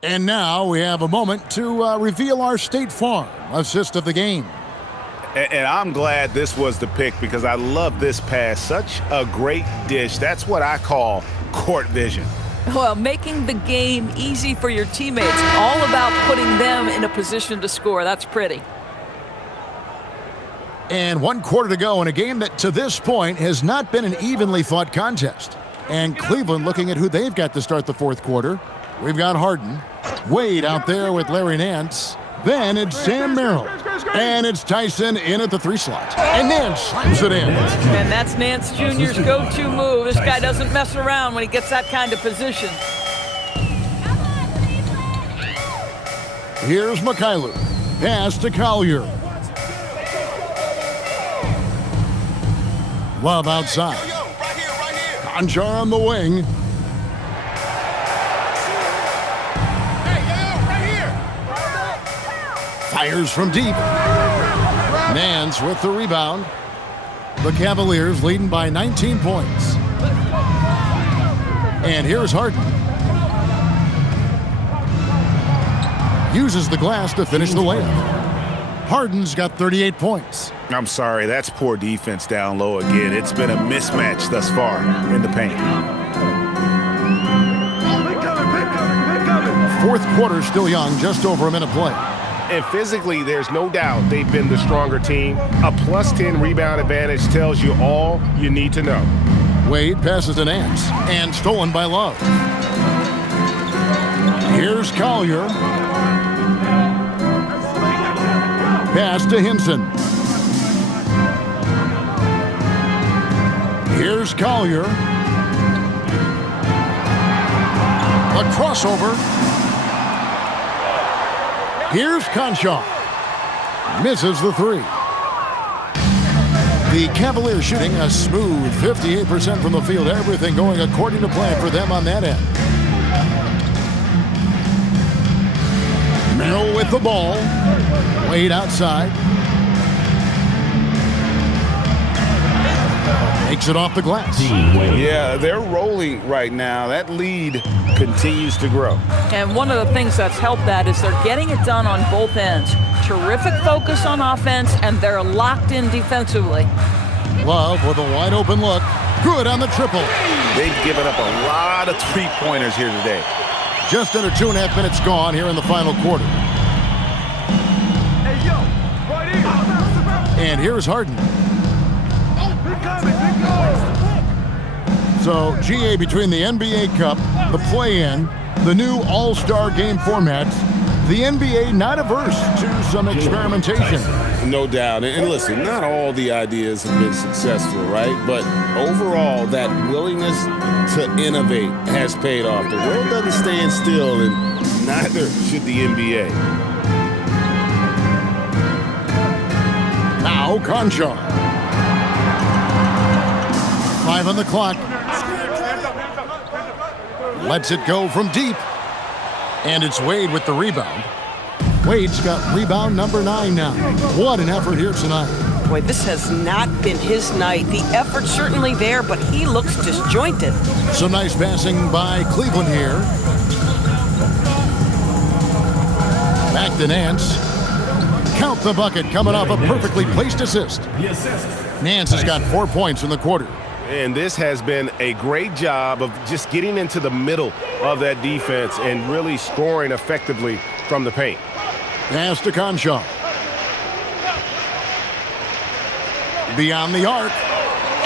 And now we have a moment to reveal our State Farm assist of the game. And I'm glad this was the pick because I love this pass. Such a great dish. That's what I call court vision. Well, making the game easy for your teammates. All about putting them in a position to score. That's pretty. And 1 quarter to go in a game that to this point has not been an evenly fought contest. And Cleveland looking at who they've got to start the fourth quarter. We've got Harden. Wade out there with Larry Nance. Then it's Sam Merrill. And it's Tyson in at the 3 slot. And Nance slams it in. And that's Nance Jr.'s go-to move. This guy doesn't mess around when he gets that kind of position. Here's Mikhailuk. Pass to Collier. Love outside. Conchar on the wing. Fires from deep. Nance with the rebound. The Cavaliers leading by 19 points. And here's Harden. Uses the glass to finish the layup. Harden's got 38 points. I'm sorry, that's poor defense down low again. It's been a mismatch thus far in the paint. Fourth quarter still young, just over a minute play. And physically, there's no doubt they've been the stronger team. A plus 10 rebound advantage tells you all you need to know. Wade passes to Nance, and stolen by Love. Here's Collier. Pass to Hinson. Here's Collier. A crossover. Here's Conchar. Misses the three. The Cavaliers shooting a smooth 58% from the field. Everything going according to plan for them on that end. Merrill with the ball. Wade outside. Takes it off the glass. Yeah, they're rolling right now. That lead continues to grow. And one of the things that's helped that is they're getting it done on both ends. Terrific focus on offense, and they're locked in defensively. Love with a wide open look. Good on the triple. They've given up a lot of three-pointers here today. Just under 2.5 minutes gone here in the final quarter. Hey, yo, right here. And here's Harden. So, GA, between the NBA Cup, the play-in, the new All-Star game formats, the NBA not averse to some experimentation. No doubt. And listen, not all the ideas have been successful, right? But overall, that willingness to innovate has paid off. The world doesn't stand still, and neither should the NBA. Now, Conchar. 5 on the clock. Lets it go from deep. And it's Wade with the rebound. Wade's got rebound number 9 now. What an effort here tonight. Boy, this has not been his night. The effort's certainly there, but he looks disjointed. Some nice passing by Cleveland here. Back to Nance. Count the bucket coming off a perfectly placed assist. Nance has got 4 points in the quarter. And this has been a great job of just getting into the middle of that defense and really scoring effectively from the paint. Pass to Conchar. Beyond the arc.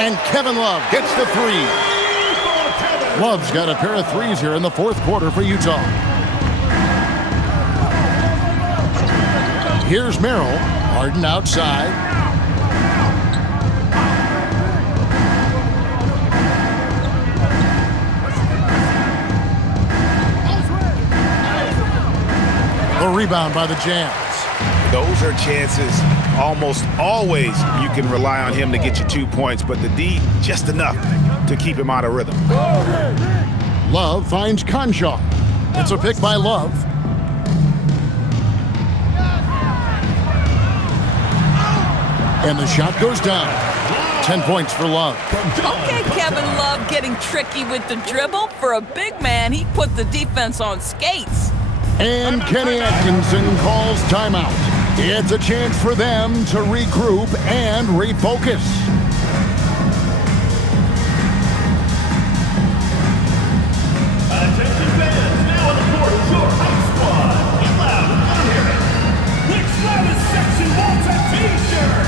And Kevin Love gets the three. Love's got a pair of threes here in the fourth quarter for Utah. Here's Merrill. Harden outside. A rebound by the Jazz. Those are chances almost always you can rely on him to get you 2 points, but the D, just enough to keep him out of rhythm. Love finds Conchar. It's a pick by Love. And the shot goes down. 10 points for Love. Okay, Kevin Love getting tricky with the dribble. For a big man, he put the defense on skates. And Kenny Atkinson calls timeout. It's a chance for them to regroup and refocus. Attention fans, now on the court is your high squad. Get loud, I hear it. Which loudest section wants a t-shirt?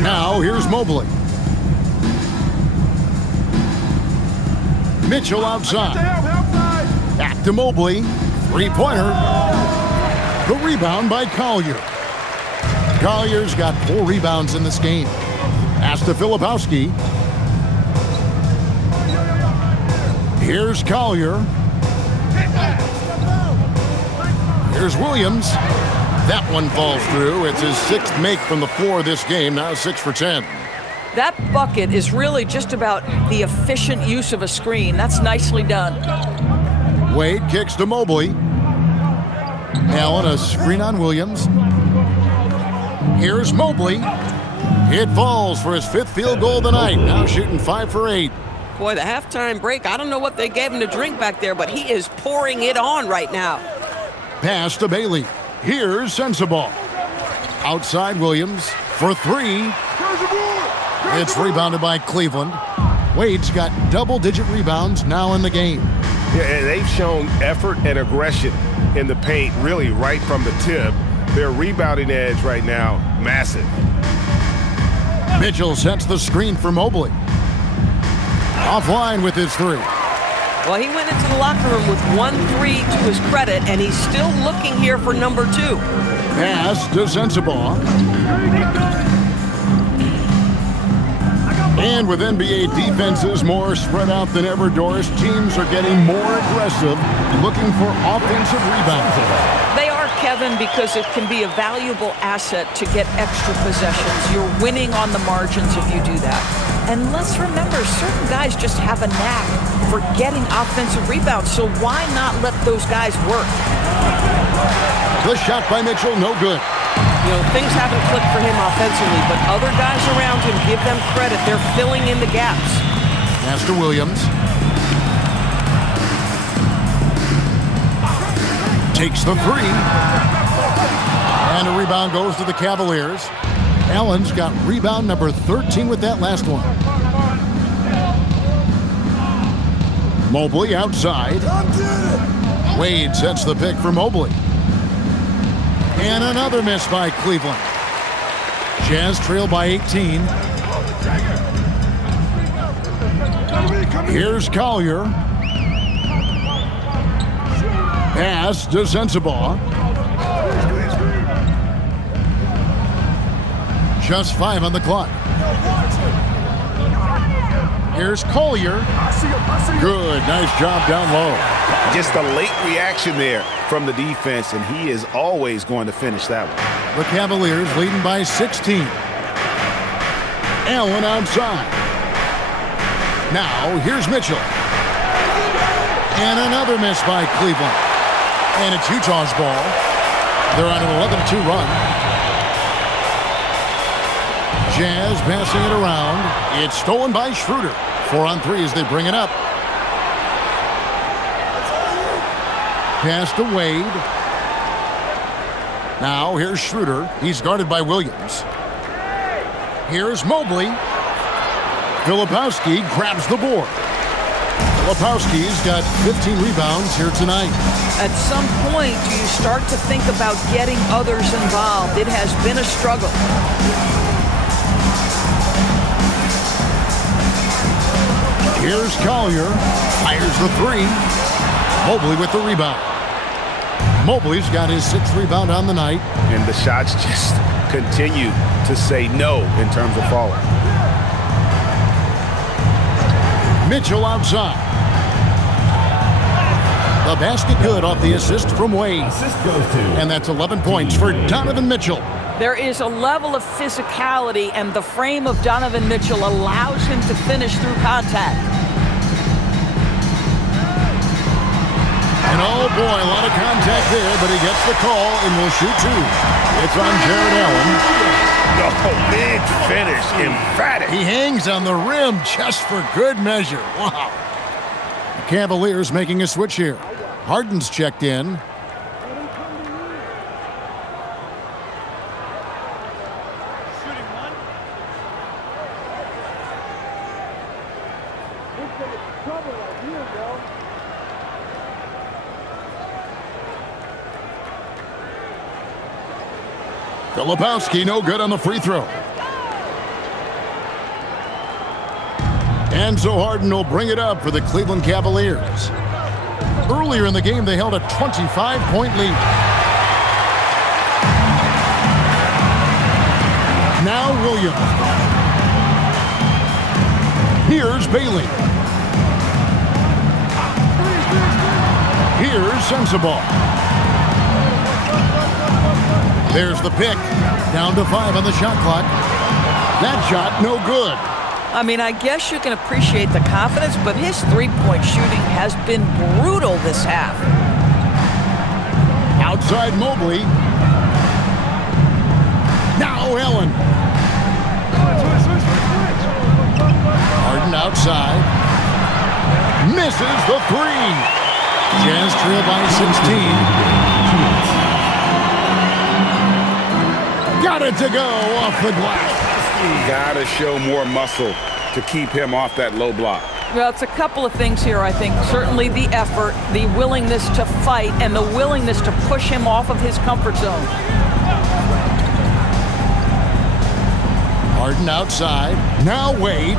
Now here's Mobley. Mitchell outside. Back to Mobley. Three-pointer. The rebound by Collier. Collier's got 4 rebounds in this game. Pass to Filipowski. Here's Collier. Here's Williams. That one falls through. It's his 6th make from the floor this game, now 6 for 10. That bucket is really just about the efficient use of a screen. That's nicely done. Wade kicks to Mobley. Allen, a screen on Williams. Here's Mobley. It falls for his 5th field goal of the night. Now shooting 5 for 8. Boy, the halftime break, I don't know what they gave him to drink back there, but he is pouring it on right now. Pass to Bailey. Here's Sensabaugh. Outside Williams for 3. It's rebounded by Cleveland. Wade's got double-digit rebounds now in the game. Yeah, and they've shown effort and aggression in the paint, really right from the tip. Their rebounding edge right now, massive. Mitchell sets the screen for Mobley. Offline with his 3. Well, he went into the locker room with 1 3 to his credit, and he's still looking here for number 2. Pass to Sensabaugh. And with NBA defenses more spread out than ever, Doris, teams are getting more aggressive, looking for offensive rebounds. They are, Kevin, because it can be a valuable asset to get extra possessions. You're winning on the margins if you do that. And let's remember, certain guys just have a knack for getting offensive rebounds, so why not let those guys work? The shot by Mitchell, no good. You know, things haven't clicked for him offensively, but other guys around him, give them credit. They're filling in the gaps. Pass to Williams. Takes the 3. And a rebound goes to the Cavaliers. Allen's got rebound number 13 with that last one. Mobley outside. Wade sets the pick for Mobley. And another miss by Cleveland. Jazz trail by 18. Here's Collier. Pass to Sensabaugh. Just 5 on the clock. Here's Collier. Good, nice job down low. Just a late reaction there from the defense, and he is always going to finish that one. The Cavaliers leading by 16. Allen outside. Now, here's Mitchell. And another miss by Cleveland. And it's Utah's ball. They're on an 11-2 run. Jazz passing it around. It's stolen by Schroeder. 4 on 3 as they bring it up. Pass to Wade. Now here's Schroeder. He's guarded by Williams. Here's Mobley. Filipowski grabs the board. Filipowski's got 15 rebounds here tonight. At some point, do you start to think about getting others involved? It has been a struggle. Here's Collier. Fires the 3. Mobley with the rebound. Mobley's got his 6th rebound on the night. And the shots just continue to say no in terms of falling. Mitchell outside. The basket good off the assist from Wade. And that's 11 points for Donovan Mitchell. There is a level of physicality, and the frame of Donovan Mitchell allows him to finish through contact. And oh boy, a lot of contact there, but he gets the call and will shoot 2. It's on Jared Allen. Oh, big finish, emphatic. He hangs on the rim just for good measure. Wow. The Cavaliers making a switch here. Harden's checked in. Filipowski no good on the free throw. And so Harden will bring it up for the Cleveland Cavaliers. Earlier in the game, they held a 25-point lead. Now Williams. Here's Bailey. Here's Sensabaugh. There's the pick. Down to 5 on the shot clock. That shot, no good. I mean, I guess you can appreciate the confidence, but his three-point shooting has been brutal this half. Outside Mobley. Now Allen. Harden outside. Misses the three. Jazz trail by 16. Got it to go off the glass. Got to show more muscle to keep him off that low block. Well, it's a couple of things here, I think. Certainly the effort, the willingness to fight, and the willingness to push him off of his comfort zone. Harden outside. Now Wade.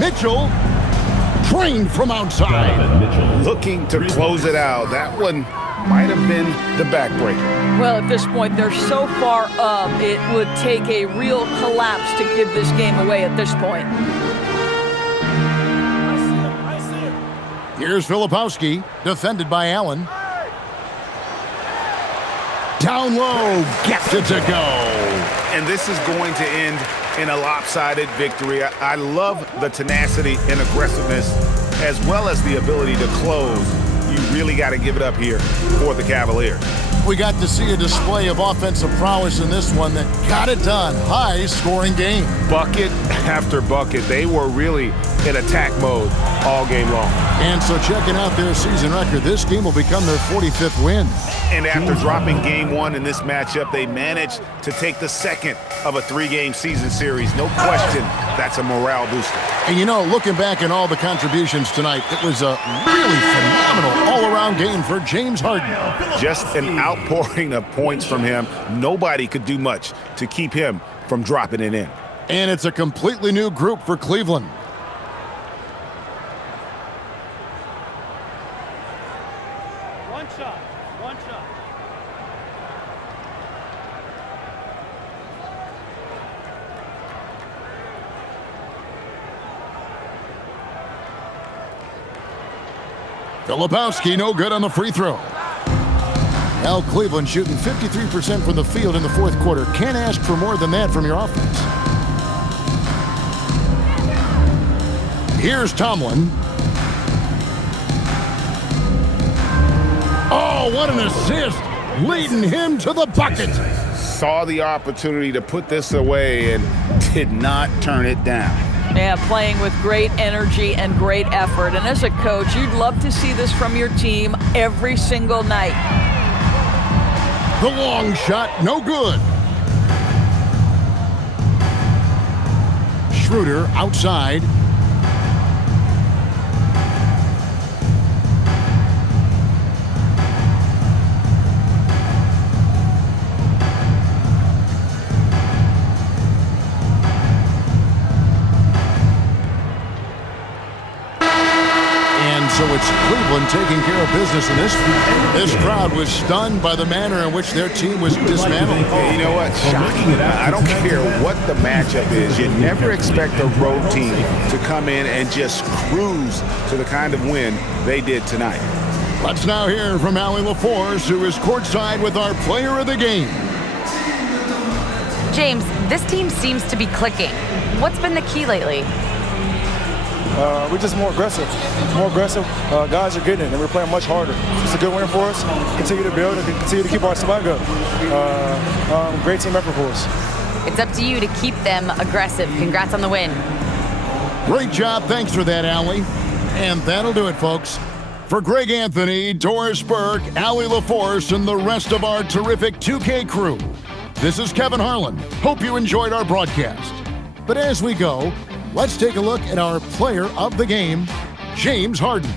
Mitchell. Trained from outside. Looking to close it out. That one might have been the backbreaker. Well, at this point, they're so far up, it would take a real collapse to give this game away at this point. Here's Filipowski, defended by Allen. Down low, gets it to go. And this is going to end in a lopsided victory. I love the tenacity and aggressiveness as well as the ability to close. You really got to give it up here for the Cavaliers. We got to see a display of offensive prowess in this one that got it done. High-scoring game. Bucket after bucket. They were really in attack mode all game long. And so checking out their season record, this game will become their 45th win. And after dropping game one in this matchup, they managed to take the second of a three-game season series. No question, that's a morale booster. And you know, looking back at all the contributions tonight, it was a really phenomenal all-around game for James Harden. Just an outpouring of points from him. Nobody could do much to keep him from dropping it in. And it's a completely new group for Cleveland. One shot. Filipowski, no good on the free throw. Now Cleveland shooting 53% from the field in the fourth quarter. Can't ask for more than that from your offense. Here's Tomlin. Oh, what an assist. Leading him to the bucket. Saw the opportunity to put this away and did not turn it down. Yeah, playing with great energy and great effort. And as a coach, you'd love to see this from your team every single night. The long shot, no good. Schroeder outside. So it's Cleveland taking care of business in this. This crowd was stunned by the manner in which their team was dismantled. You know what? Shocking. I don't care what the matchup is. You never expect a road team to come in and just cruise to the kind of win they did tonight. Let's now hear from Allie LaForce, who is courtside with our player of the game. James, this team seems to be clicking. What's been the key lately? We're just more aggressive. Guys are getting it, and we're playing much harder. It's a good win for us. Continue to build and continue to keep our swag up. Great team effort for us. It's up to you to keep them aggressive. Congrats on the win. Great job. Thanks for that, Allie. And that'll do it, folks. For Greg Anthony, Doris Burke, Allie LaForce, and the rest of our terrific 2K crew, this is Kevin Harlan. Hope you enjoyed our broadcast. But as we go, let's take a look at our player of the game, James Harden.